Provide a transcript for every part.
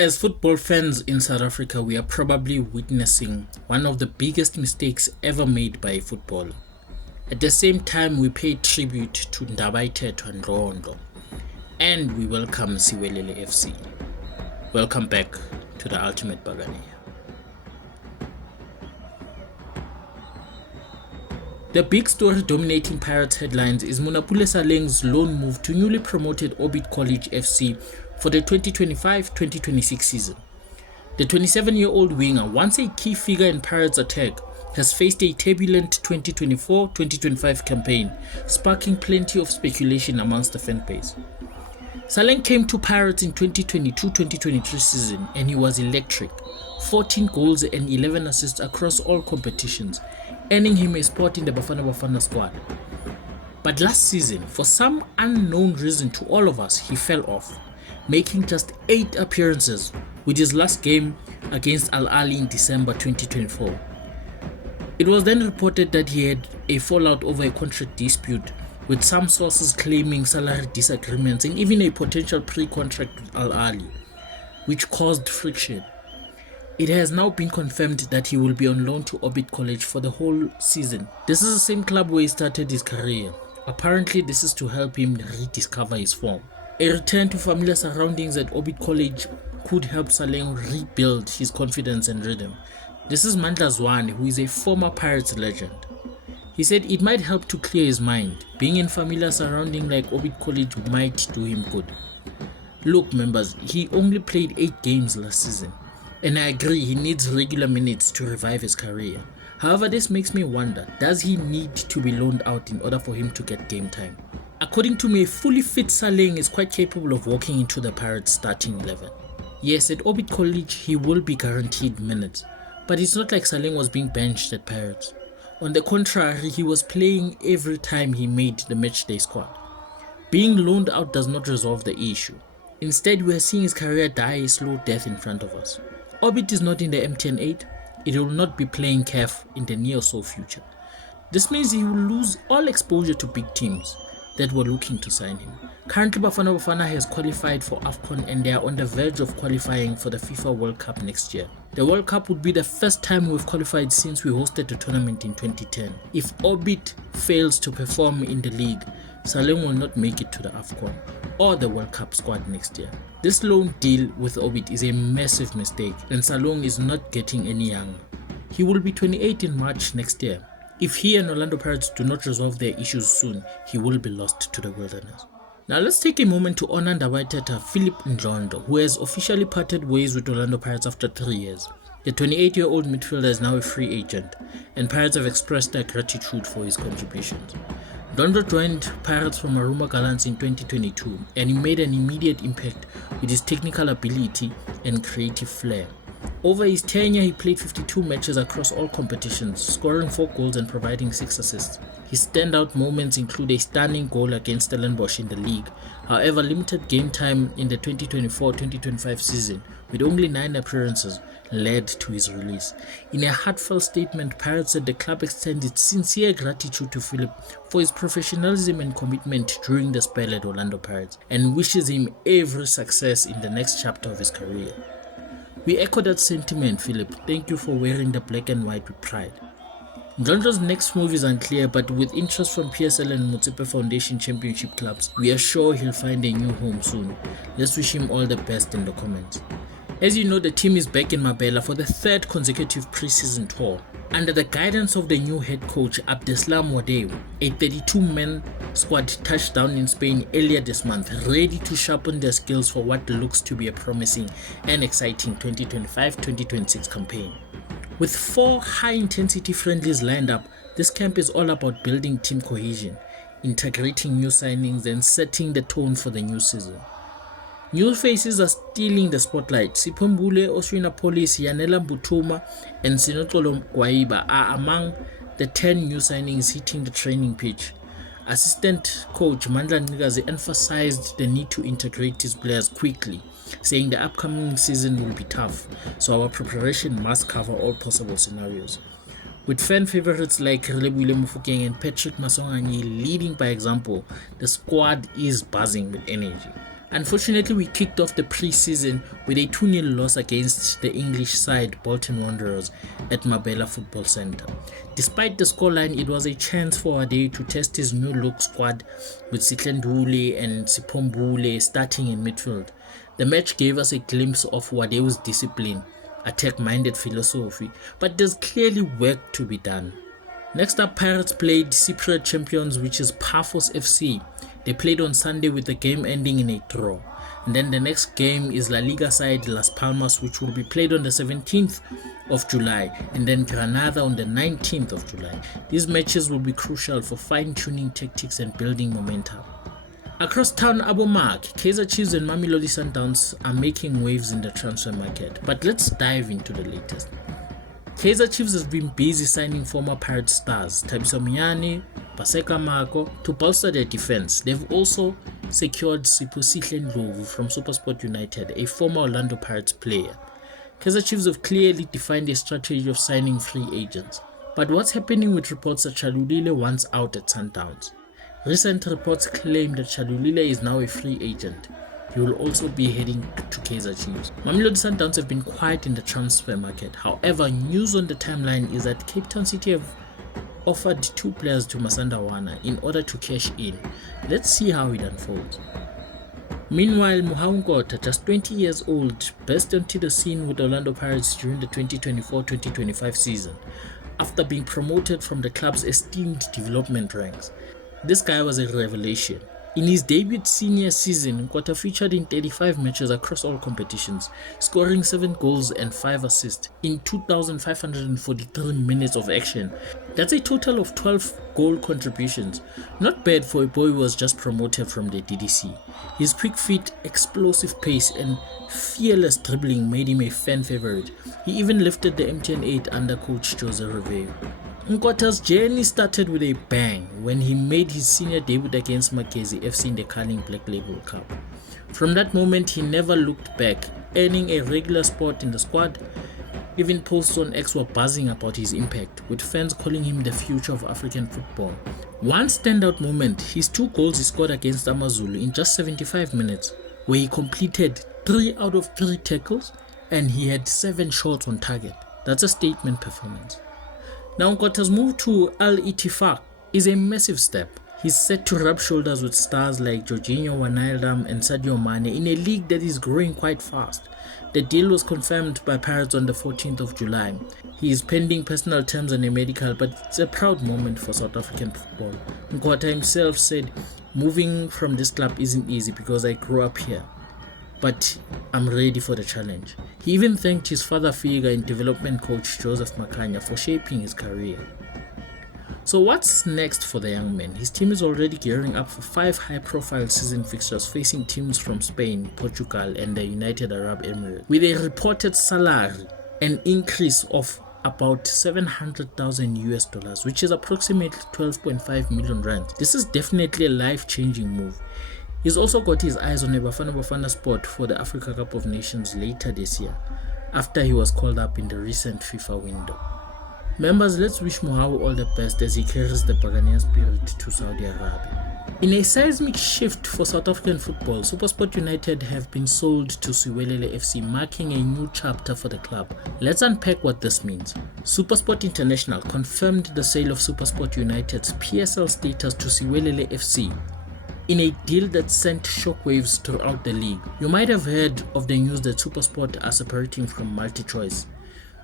As football fans in South Africa, we are probably witnessing one of the biggest mistakes ever made by a footballer. At the same time, we pay tribute to Ndlondlo and we welcome Siwelele FC. Welcome back to the Ultimate Bagania. The big story dominating Pirates headlines is Munapule Saleng's loan move to newly promoted Orbit College FC for the 2025-2026 season. The 27-year-old winger, once a key figure in Pirates' attack, has faced a turbulent 2024-2025 campaign, sparking plenty of speculation amongst the fan base. Saleng came to Pirates in 2022-2023 season and he was electric, 14 goals and 11 assists across all competitions, earning him a spot in the Bafana Bafana squad. But last season, for some unknown reason to all of us, he fell off, making just 8 appearances, with his last game against Al Ahly in December 2024. It was then reported that he had a fallout over a contract dispute, with some sources claiming salary disagreements and even a potential pre-contract with Al Ahly, which caused friction. It has now been confirmed that he will be on loan to Orbit College for the whole season. This is the same club where he started his career. Apparently, this is to help him rediscover his form. A return to familiar surroundings at Orbit College could help Saleng rebuild his confidence and rhythm. This is Mandla Zwane, who is a former Pirates legend. He said it might help to clear his mind. Being in familiar surroundings like Orbit College might do him good. Look, members, he only played 8 games last season. And I agree, he needs regular minutes to revive his career. However, this makes me wonder, does he need to be loaned out in order for him to get game time? According to me, a fully fit Saleng is quite capable of walking into the Pirates starting 11. Yes, at Orbit College he will be guaranteed minutes, but it's not like Saleng was being benched at Pirates. On the contrary, he was playing every time he made the matchday squad. Being loaned out does not resolve the issue. Instead, we are seeing his career die a slow death in front of us. Orbit is not in the MTN 8, it will not be playing CAF in the near or so future. This means he will lose all exposure to big teams that were looking to sign him. Currently, Bafana Bafana has qualified for AFCON and they are on the verge of qualifying for the FIFA World Cup next year. The World Cup would be the first time we've qualified since we hosted the tournament in 2010. If Orbit fails to perform in the league, Saleng will not make it to the AFCON or the World Cup squad next year. This loan deal with Orbit is a massive mistake and Saleng is not getting any younger. He will be 28 in March next year. If he and Orlando Pirates do not resolve their issues soon, he will be lost to the wilderness. Now let's take a moment to honor Ndaba Philip Ndlondlo, who has officially parted ways with Orlando Pirates after 3 years. The 28-year-old midfielder is now a free agent, and Pirates have expressed their gratitude for his contributions. Ndlondlo joined Pirates from Maruma Gallants in 2022, and he made an immediate impact with his technical ability and creative flair. Over his tenure, he played 52 matches across all competitions, scoring 4 goals and providing 6 assists. His standout moments include a stunning goal against Stellenbosch in the league. However, limited game time in the 2024-2025 season, with only 9 appearances, led to his release. In a heartfelt statement, Pirates said the club extends its sincere gratitude to Philip for his professionalism and commitment during the spell at Orlando Pirates, and wishes him every success in the next chapter of his career. We echo that sentiment, Philip. Thank you for wearing the black and white with pride. Ndlondlo's next move is unclear, but with interest from PSL and Motsepe Foundation Championship clubs, we are sure he'll find a new home soon. Let's wish him all the best in the comments. As you know, the team is back in Mabela for the 3rd consecutive preseason tour. Under the guidance of the new head coach Abdeslam Wadeu, a 32-man squad touched down in Spain earlier this month, ready to sharpen their skills for what looks to be a promising and exciting 2025-2026 campaign. With 4 high-intensity friendlies lined up, this camp is all about building team cohesion, integrating new signings and setting the tone for the new season. New faces are stealing the spotlight. Sipombule Oswinapolis, Yanela Mbutuma and Sinotolo Gwaiba are among the 10 new signings hitting the training pitch. Assistant coach Mandla Nikazi emphasized the need to integrate his players quickly, saying the upcoming season will be tough, so our preparation must cover all possible scenarios. With fan favorites like Relebule Mufokeng and Patrick Masongani leading by example, the squad is buzzing with energy. Unfortunately, we kicked off the pre-season with a 2-0 loss against the English side Bolton Wanderers at Mabela Football Centre. Despite the scoreline, it was a chance for Ade to test his new-look squad with Sitlendule and Sipombule starting in midfield. The match gave us a glimpse of Wade's discipline, attack-minded philosophy, but there's clearly work to be done. Next up, Pirates played Cypriot champions, which is Paphos FC. They played on Sunday with the game ending in a draw. And then the next game is La Liga side Las Palmas, which will be played on the 17th of July, and then Granada on the 19th of July. These matches will be crucial for fine-tuning tactics and building momentum. Across town, Abomak, Kaizer Chiefs and Mamelodi Sundowns are making waves in the transfer market. But let's dive into the latest. Kaizer Chiefs has been busy signing former Pirate stars Thabiso Mnyane, Paseka Marco to bolster their defense. They've also secured Siwelele Ndlondlo from SuperSport United, a former Orlando Pirates player. Kaizer Chiefs have clearly defined a strategy of signing free agents. But what's happening with reports that Siwelele wants out at Sundowns? Recent reports claim that Siwelele is now a free agent. He will also be heading to Kaizer Chiefs. Mamelodi Sundowns have been quiet in the transfer market. However, news on the timeline is that Cape Town City have offered 2 players to Masanda Wana in order to cash in. Let's see how it unfolds. Meanwhile, Nkota, just 20 years old, burst onto the scene with Orlando Pirates during the 2024-2025 season after being promoted from the club's esteemed development ranks. This guy was a revelation. In his debut senior season, Nkota featured in 35 matches across all competitions, scoring 7 goals and 5 assists in 2,543 minutes of action. That's a total of 12 goal contributions. Not bad for a boy who was just promoted from the DDC. His quick feet, explosive pace and fearless dribbling made him a fan favorite. He even lifted the MTN 8 under coach Jose Rivero. Nkota's journey started with a bang when he made his senior debut against Makezi FC in the Carling Black Label Cup. From that moment, he never looked back, earning a regular spot in the squad. Even posts on X were buzzing about his impact, with fans calling him the future of African football. One standout moment, his 2 goals he scored against AmaZulu in just 75 minutes, where he completed 3 out of 3 tackles and he had 7 shots on target. That's a statement performance. Now, Nkota's move to Al Ittifaq is a massive step. He's set to rub shoulders with stars like Jorginho Wijnaldum and Sadio Mane in a league that is growing quite fast. The deal was confirmed by Pirates on the 14th of July. He is pending personal terms and a medical, but it's a proud moment for South African football. Nkota himself said, "Moving from this club isn't easy because I grew up here, but I'm ready for the challenge." He even thanked his father figure and development coach Joseph Makanya for shaping his career. So what's next for the young man? His team is already gearing up for 5 high-profile season fixtures facing teams from Spain, Portugal and the United Arab Emirates. With a reported salary, an increase of about 700,000 US dollars, which is approximately 12.5 million rand. This is definitely a life-changing move. He's also got his eyes on a Bafana spot for the Africa Cup of Nations later this year, after he was called up in the recent FIFA window. Members, let's wish Mohau all the best as he carries the Pagania spirit to Saudi Arabia. In a seismic shift for South African football, SuperSport United have been sold to Siwelele FC, marking a new chapter for the club. Let's unpack what this means. SuperSport International confirmed the sale of SuperSport United's PSL status to Siwelele FC in a deal that sent shockwaves throughout the league. You might have heard of the news that SuperSport are separating from MultiChoice.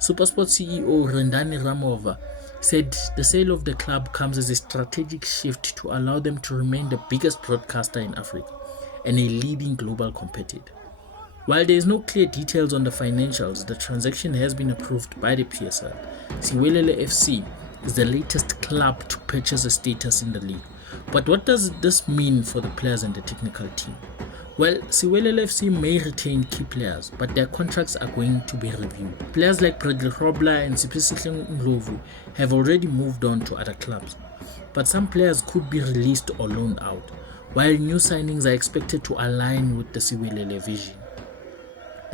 SuperSport CEO Rendani Ramova said the sale of the club comes as a strategic shift to allow them to remain the biggest broadcaster in Africa and a leading global competitor. While there is no clear details on the financials, the transaction has been approved by the PSL. Siwelele FC is the latest club to purchase a status in the league. But what does this mean for the players and the technical team? Well, Siwelele FC may retain key players, but their contracts are going to be reviewed. Players like Bradley Robler and Siwelele Ndlondlo have already moved on to other clubs, but some players could be released or loaned out, while new signings are expected to align with the Siwelele vision.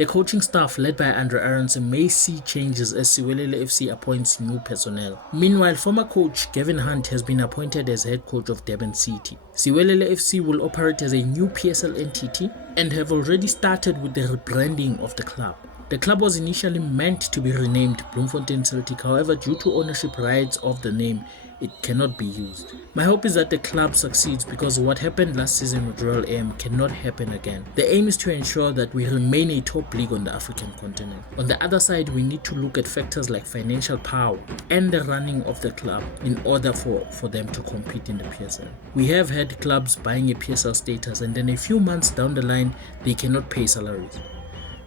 The coaching staff led by Andre Aronson may see changes as Siwelele FC appoints new personnel. Meanwhile, former coach Gavin Hunt has been appointed as head coach of Durban City. Siwelele FC will operate as a new PSL entity and have already started with the rebranding of the club. The club was initially meant to be renamed Bloemfontein Celtic, however, due to ownership rights of the name, it cannot be used. My hope is that the club succeeds because what happened last season with Royal AM cannot happen again. The aim is to ensure that we remain a top league on the African continent. On the other side, we need to look at factors like financial power and the running of the club in order for them to compete in the PSL. We have had clubs buying a PSL status and then a few months down the line, they cannot pay salaries.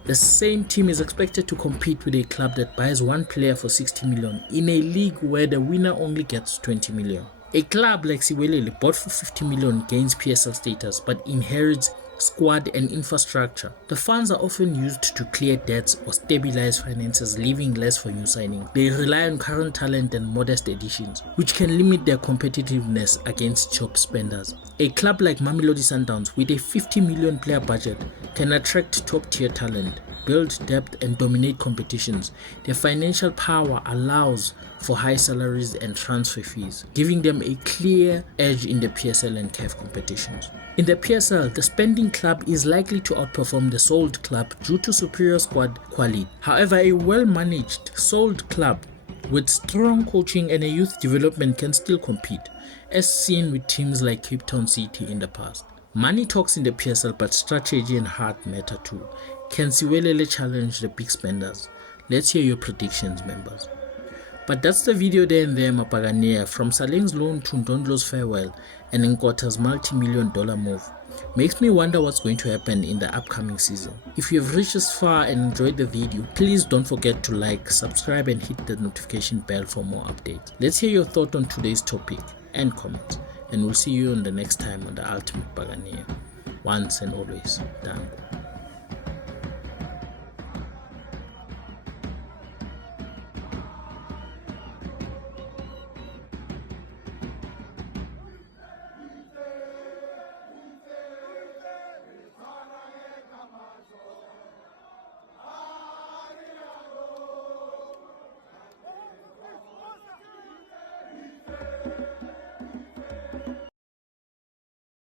The same team is expected to compete with a club that buys one player for 60 million in a league where the winner only gets 20 million. A club like Siwelele bought for 50 million gains PSL status but inherits squad and infrastructure. The funds are often used to clear debts or stabilize finances, leaving less for new signings. They rely on current talent and modest additions, which can limit their competitiveness against top spenders. A club like Mamelodi Sundowns with a 50 million player budget can attract top tier talent, build depth and dominate competitions. Their financial power allows for high salaries and transfer fees, giving them a clear edge in the PSL and CAF competitions. In the PSL, the spending club is likely to outperform the sold club due to superior squad quality. However, a well-managed sold club with strong coaching and a youth development can still compete, as seen with teams like Cape Town City in the past. Money talks in the PSL, but strategy and heart matter too. Can Siwelele challenge the big spenders? Let's hear your predictions, members. But that's the video there and there, Mapagania. From Saleng's loan to Ndlondlo's farewell and Nkota's multi-million-dollar move. Makes me wonder what's going to happen in the upcoming season. If you have reached this far and enjoyed the video, please don't forget to like, subscribe and hit the notification bell for more updates. Let's hear your thought on today's topic and comments. And we'll see you on the next time on the Ultimate Pagania. Once and always, Dango.